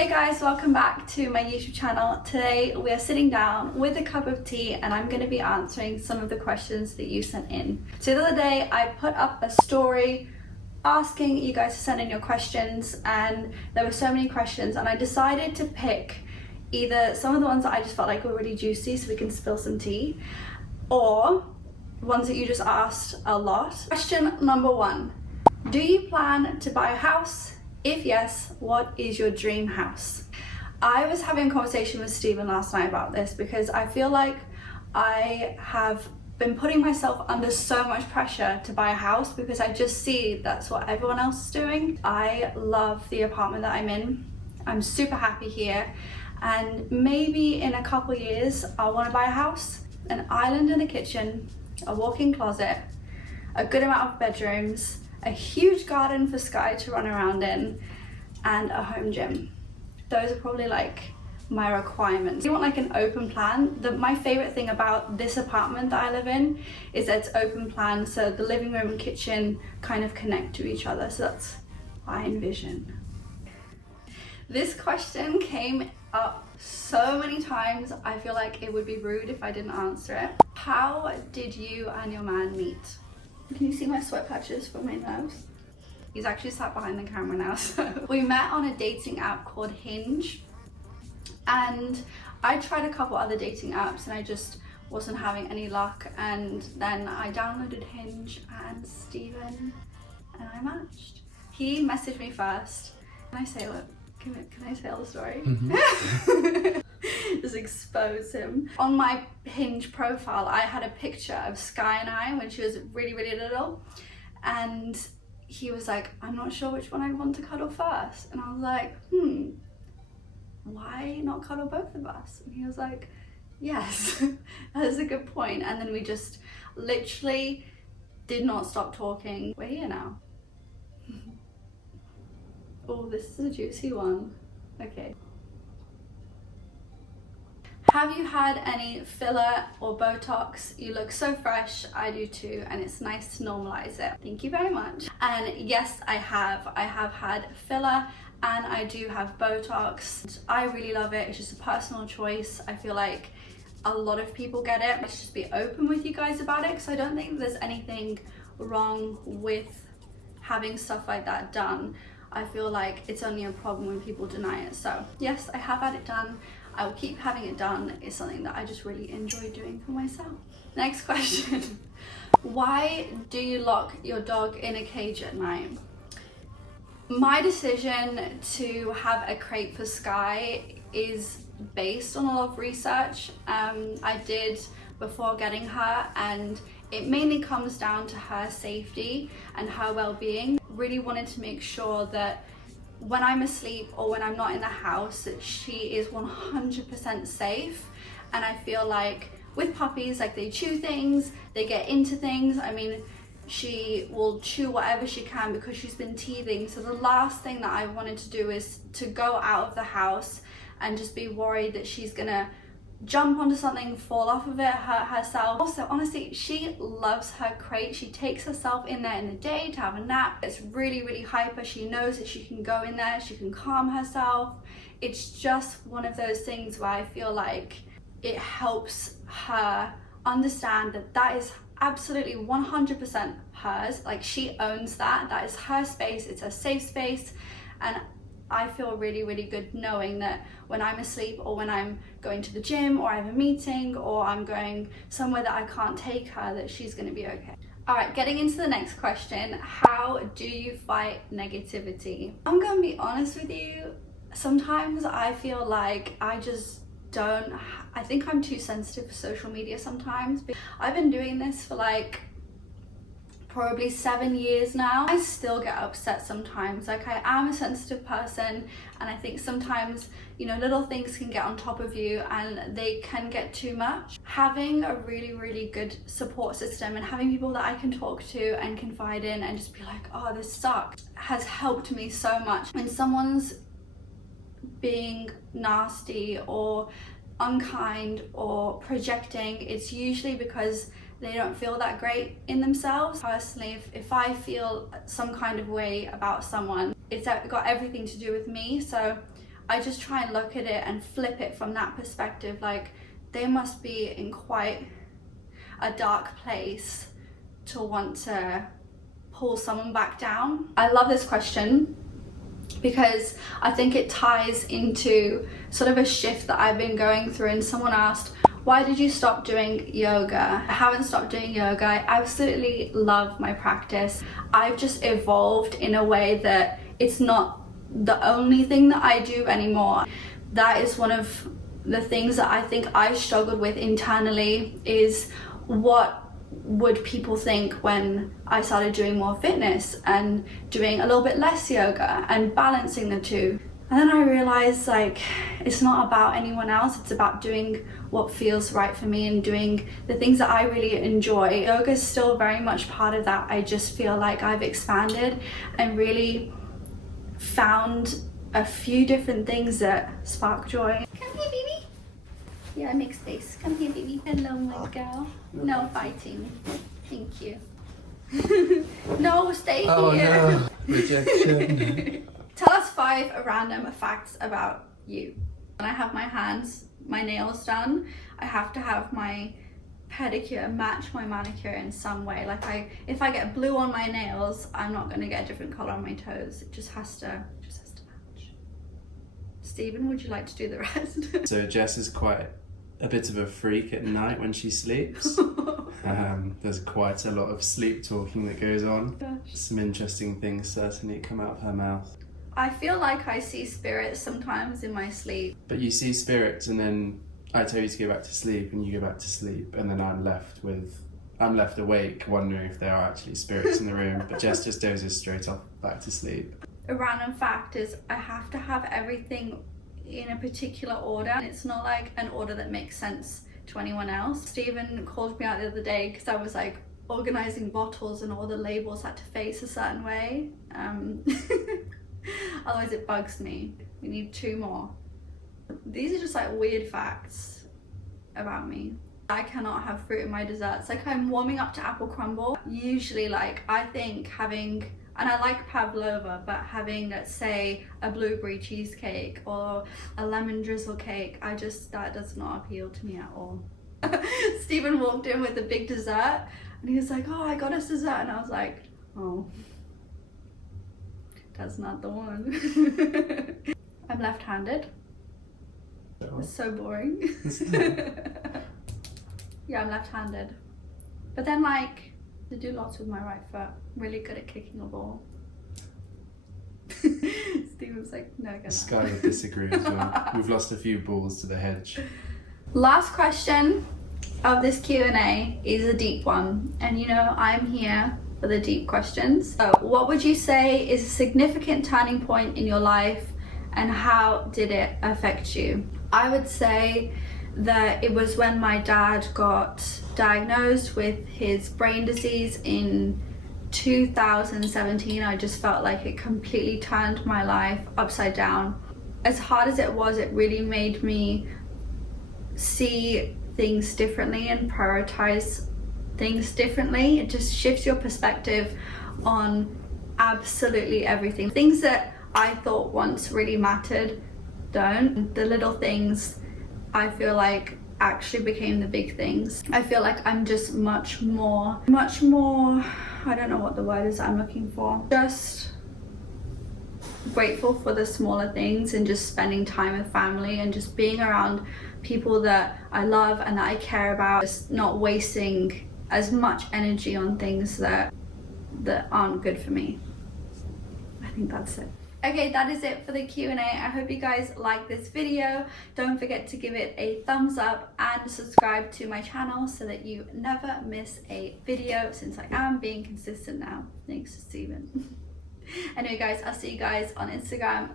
Hey guys, welcome back to my YouTube channel. Today we are sitting down with a cup of tea and I'm going to be answering some of the questions that you sent in. So the other day I put up a story asking you guys to send in your questions, and there were so many questions, and I decided to pick either some of the ones that I just felt like were really juicy so we can spill some tea, or ones that you just asked a lot. Question number one: do you plan to buy a house? If yes, what is your dream house? I was having a conversation with Stephen last night about this because I feel like I have been putting myself under so much pressure to buy a house because I just see that's what everyone else is doing. I love the apartment that I'm in. I'm super happy here, and maybe in a couple years I want to buy a house, an island in the kitchen, a walk-in closet, a good amount of bedrooms, a huge garden for Sky to run around in, and a home gym. Those are probably like my requirements. You want like an open plan. My favorite thing about this apartment that I live in is that it's open plan, so the living room and kitchen kind of connect to each other. So that's what I envision. This question came up so many times, I feel like it would be rude if I didn't answer it. How did you and your man meet? Can you see my sweat patches from my nerves? He's actually sat behind the camera now. So we met on a dating app called Hinge, and I tried a couple other dating apps and I just wasn't having any luck, and then I downloaded Hinge and Stephen, and I matched. He messaged me first. Can I say what? Can I tell the story? Mm-hmm. Just expose him. On my Hinge profile, I had a picture of Sky and I when she was really, really little, and he was like, I'm not sure which one I want to cuddle first. And I was like, why not cuddle both of us? And he was like, yes, that's a good point. And then we just literally did not stop talking. We're here now. Oh, this is a juicy one. Okay. Have you had any filler or botox? You look so fresh. I do too, and it's nice to normalize it. Thank you very much. And yes, I have had filler and I do have botox. I really love it. It's just a personal choice. I feel like a lot of people get it. Let's just be open with you guys about it, because I don't think there's anything wrong with having stuff like that done. I feel like it's only a problem when people deny it. So yes, I have had it done. I will keep having it done. It's something that I just really enjoy doing for myself. Next question. Why do you lock your dog in a cage at night? My decision to have a crate for Sky is based on a lot of research I did before getting her, and it mainly comes down to her safety and her well-being. Really wanted to make sure that when I'm asleep or when I'm not in the house, that she is 100% safe. And I feel like with puppies, like they chew things, they get into things. I mean, she will chew whatever she can because she's been teething. So the last thing that I wanted to do is to go out of the house and just be worried that she's gonna jump onto something, fall off of it, hurt herself. Also, honestly, she loves her crate. She takes herself in there in the day to have a nap. It's really, really hyper. She knows that she can go in there, she can calm herself. It's just one of those things where I feel like it helps her understand that that is absolutely 100% hers. Like, she owns that. That is her space. It's her safe space. And I feel really, really good knowing that when I'm asleep or when I'm going to the gym or I have a meeting or I'm going somewhere that I can't take her, that she's going to be okay. All right, getting into the next question. How do you fight negativity? I'm going to be honest with you. Sometimes I feel like I think I'm too sensitive for social media sometimes. I've been doing this for like probably 7 years now. I still get upset sometimes. Like, I am a sensitive person, and I think sometimes, you know, little things can get on top of you and they can get too much. Having a really, really good support system and having people that I can talk to and confide in and just be like, oh, this sucks, has helped me so much. When someone's being nasty or unkind or projecting, it's usually because they don't feel that great in themselves. Personally, if I feel some kind of way about someone, it's got everything to do with me. So I just try and look at it and flip it from that perspective. Like, they must be in quite a dark place to want to pull someone back down. I love this question because I think it ties into sort of a shift that I've been going through. And someone asked, why did you stop doing yoga? I haven't stopped doing yoga. I absolutely love my practice. I've just evolved in a way that it's not the only thing that I do anymore. That is one of the things that I think I struggled with internally, is what would people think when I started doing more fitness and doing a little bit less yoga and balancing the two. And then I realized, like, it's not about anyone else, it's about doing what feels right for me and doing the things that I really enjoy. Yoga is still very much part of that. I just feel like I've expanded and really found a few different things that spark joy. Come here, baby. Yeah, make space. Come here, baby. Hello, my girl. No fighting. Thank you. No, stay here. Oh no, rejection. Tell us 5 random facts about you. When I have my nails done, I have to have my pedicure match my manicure in some way. Like, if I get blue on my nails, I'm not gonna get a different color on my toes. It just has to match. Stephen, would you like to do the rest? So Jess is quite a bit of a freak at night when she sleeps. There's quite a lot of sleep talking that goes on. Gosh. Some interesting things certainly come out of her mouth. I feel like I see spirits sometimes in my sleep. But you see spirits and then I tell you to go back to sleep and you go back to sleep, and then I'm left awake wondering if there are actually spirits in the room, but Jess just dozes straight off back to sleep. A random fact is I have to have everything in a particular order. It's not like an order that makes sense to anyone else. Stephen called me out the other day because I was like organizing bottles and all the labels had to face a certain way. Otherwise it bugs me. We need 2 more. These are just like weird facts about me. I cannot have fruit in my desserts. Like, I'm warming up to apple crumble. Usually, like, I think having, and I like pavlova, but having, let's say, a blueberry cheesecake or a lemon drizzle cake, that does not appeal to me at all. Stephen walked in with a big dessert and he was like, oh, I got us dessert. And I was like, oh, that's not the one. I'm left-handed. It's so boring. Yeah, I'm left-handed. But then, like, I do lots with my right foot. I'm really good at kicking a ball. Steve was like, no, go Sky would disagree as well. We've lost a few balls to the hedge. Last question of this Q&A is a deep one. And you know, I'm here for the deep questions. So what would you say is a significant turning point in your life and how did it affect you? I would say that it was when my dad got diagnosed with his brain disease in 2017. I just felt like it completely turned my life upside down. As hard as it was, it really made me see things differently and prioritize things differently. It just shifts your perspective on absolutely everything. Things that I thought once really mattered don't. The little things, I feel like, actually became the big things. I feel like I'm just much more, I don't know what the word is I'm looking for. Just grateful for the smaller things and just spending time with family and just being around people that I love and that I care about. Just not wasting as much energy on things that aren't good for me. I think that's it. Okay, that is it for the Q&A. I hope you guys like this video. Don't forget to give it a thumbs up and subscribe to my channel so that you never miss a video, since I am being consistent now, thanks to Stephen. Anyway guys, I'll see you guys on Instagram